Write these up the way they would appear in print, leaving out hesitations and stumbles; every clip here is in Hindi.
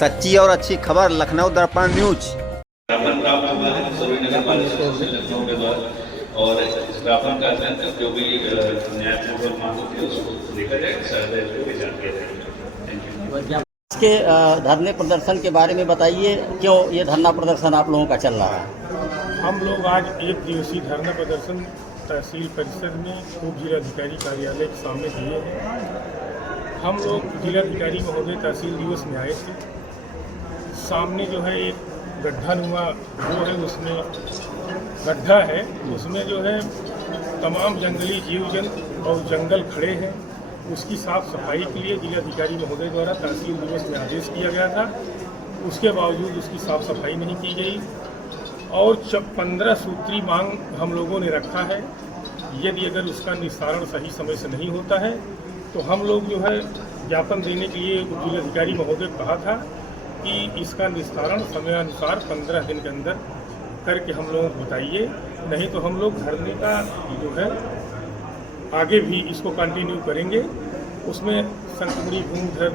सच्ची और अच्छी खबर लखनऊ दर्पण न्यूज। प्राप्त हुआ है सरोज नगर से लखनऊ के द्वारा और इस प्रापण का अध्ययन जो भी न्यायपूर्वक मांग होती है उसको देखा जाए, शायद विचार किया जाएगा। इसके धरने प्रदर्शन के बारे में बताइए, क्यों ये धरना प्रदर्शन आप लोगों का चल रहा है? हम लोग आज एक दिवसीय धरना प्रदर्शन तहसील परिसर में उप जिलाधिकारी कार्यालय के सामने दिए हैं। हम लोग जिलाधिकारी महोदय तहसील दिवस में आए थे। सामने जो है एक गड्ढानुमा वो है, उसमें गड्ढा है, उसमें जो है तमाम जंगली जीव जंतु और जंगल खड़े हैं। उसकी साफ सफाई के लिए जिलाधिकारी महोदय द्वारा तहसील दिवस में आदेश किया गया था। उसके बावजूद उसकी साफ सफाई नहीं की गई और 15 सूत्री मांग हम लोगों ने रखा है। यदि अगर उसका निस्तारण सही समय से नहीं होता है तो हम लोग जो है ज्ञापन देने के लिए जिलाधिकारी महोदय को कहा था कि इसका निस्तारण समयानुसार 15 दिन के अंदर करके हम लोगों को बताइए, नहीं तो हम लोग धरने का जो है आगे भी इसको कंटिन्यू करेंगे। उसमें संक्रमणी भूमि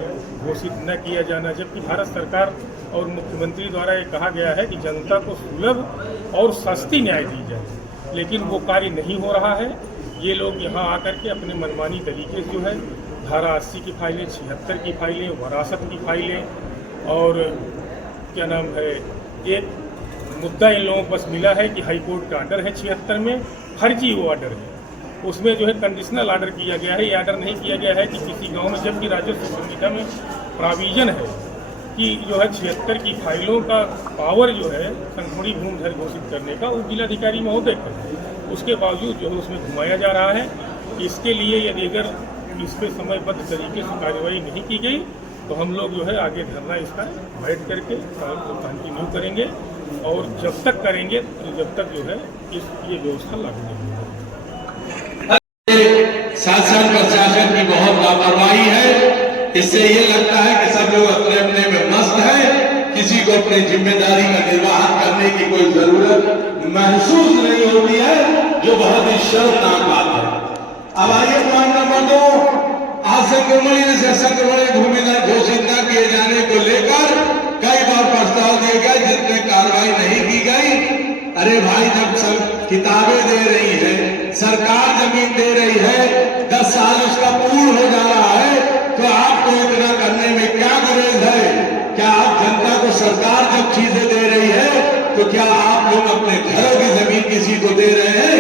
घोषित न किया जाना, जबकि भारत सरकार और मुख्यमंत्री द्वारा ये कहा गया है कि जनता को सुलभ और सस्ती न्याय दी जाए, लेकिन वो कार्य नहीं हो रहा है। ये लोग यहाँ आकर के अपने मनमानी तरीके से जो है धारा 80 की फाइलें, 76 की फाइलें, वरासत की फाइलें और क्या नाम है, एक मुद्दा इन लोगों को बस मिला है कि हाईकोर्ट का आर्डर है 76 में, फर्जी वो आर्डर है। उसमें जो है कंडीशनल आर्डर किया गया है। ये आर्डर नहीं किया गया है कि किसी गांव में, जबकि राजस्व संहिता में प्रोविजन है कि जो है 76 की फाइलों का पावर जो है संक्रमणी भूमि घोषित करने का वो जिलाधिकारी महोदय का, उसके बावजूद जो है उसमें घुमाया जा रहा है। इसके लिए यदि अगर इस पर समयबद्ध तरीके से कार्रवाई नहीं की गई तो हम लोग जो है आगे धरना इसका बैठ करके कंटिन्यू करेंगे और जब तक करेंगे जब तक जो है ये व्यवस्था लागू नहीं होगी। शासन प्रशासन की बहुत लापरवाही है। इससे ये लगता है कि सब लोग अपने अपने में मस्त हैं, किसी को अपनी जिम्मेदारी का निर्वाह करने की कोई जरूरत महसूस नहीं होती है, जो बहुत ही शर्मनाक बात है। अब आइए पॉइंट नंबर 2, असंक्रमणीय से संक्रमणीय भूमि घोषित न किए जाने को लेकर कई बार प्रस्ताव दिए गए, जिसमें कार्रवाई नहीं की गई। अरे भाई, जब सब किताबें दे रही है, सरकार जमीन दे रही है, 10 साल उसका पूर्ण हो जा रहा है, तो आपको इतना करने में क्या गुरेज है? क्या आप जनता को सरकार जब चीजें दे रही है तो क्या आप लोग अपने घरों की जमीन किसी को दे रहे हैं?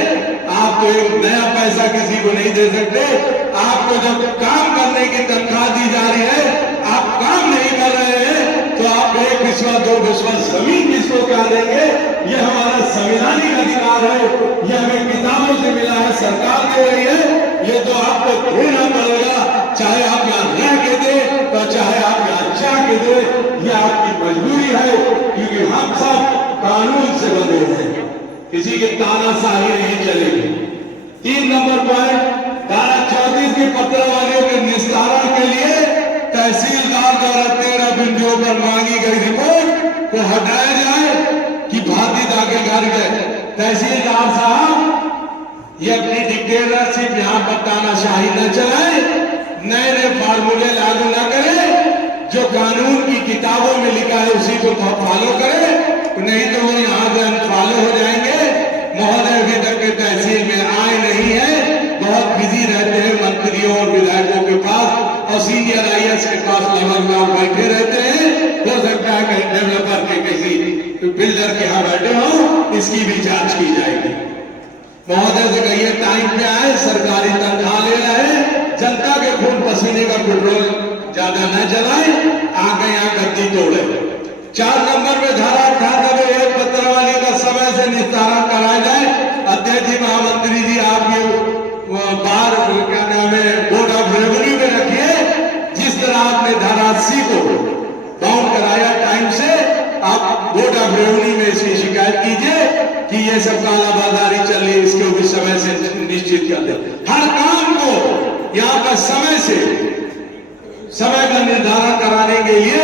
आप तो एक नया पैसा किसी को नहीं दे सकते। आपको जब काम करने की तनख्वाह दी जा रही है, आप काम नहीं कर रहे हैं, तो आप 1 बिस्वा 2 बिस्वा जमीन किसको क्या देंगे? ये हमारा संवैधानिक अधिकार है, ये हमें किताबों से मिला है, सरकार दे रही है, ये तो आपको देना पड़ेगा, चाहे आप यहाँ रह के दे तो चाहे आप यहाँ जा के दे। ये आपकी मजबूरी है, क्योंकि हम सब कानून से बंधे हैं, किसी की तानाशाही नहीं चलेगी। 3 नंबर पॉइंट, धारा 34 की पत्रावलियों के निस्तारण के लिए तहसीलदार द्वारा 13 बिंदुओं पर मांगी गई रिपोर्ट को हटाया जाए कि भारतीय दाखिल कर गए। तहसीलदार साहब, ये अपनी डिक्टेटरशिप यहाँ पर तानाशाही न चलाए, नए नए फार्मूले लागू न करे, जो कानून की किताबों में लिखा है उसी को फॉलो करे, नहीं तो वो यहाँ से अनफॉलो हो जाएंगे। महोदय अभी तक के तहसील में आए नहीं है, बहुत बिजी रहते हैं मंत्रियों और विधायकों के पास और सीनियर IAS के पास लगातार बैठे रहते हैं। हो सकता है कहीं डेवलपर के किसी बिल्डर के यहाँ बैठे हो, इसकी भी जांच की जाएगी। महोदय से कहिए टाइम पे आए, सरकारी तनख्वाह ले रहे, जनता के खून पसीने का पेट्रोल ज्यादा न जलाए, आगे यहाँ गद्दी तोड़े। 4 नंबर में धारा 98 पत्रावली का समय से निस्तारण कराया जाए। अध्यक्ष जी, महामंत्री जी, आप ये बार क्या नाम है बोर्ड ऑफ रेवेन्यू में रखिए। जिस तरह आपने धारा 80 को बाउंड कराया टाइम से, आप बोर्ड ऑफ रेवेन्यू में इसकी शिकायत कीजिए कि ये सब कालाबाजारी चल रही है, इसको भी समय से निश्चित कर दे। हर काम को यहाँ पर समय का निर्धारण कराने के लिए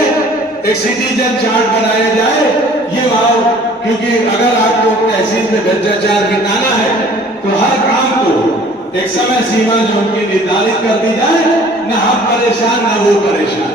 एक सिटीजन चार्ट बनाया जाए। ये भाव, क्योंकि अगर आपको तहसील में भ्रष्टाचार मिटाना है तो हर काम को एक समय सीमा जो उनकी निर्धारित कर दी जाए, न हम परेशान न वो परेशान।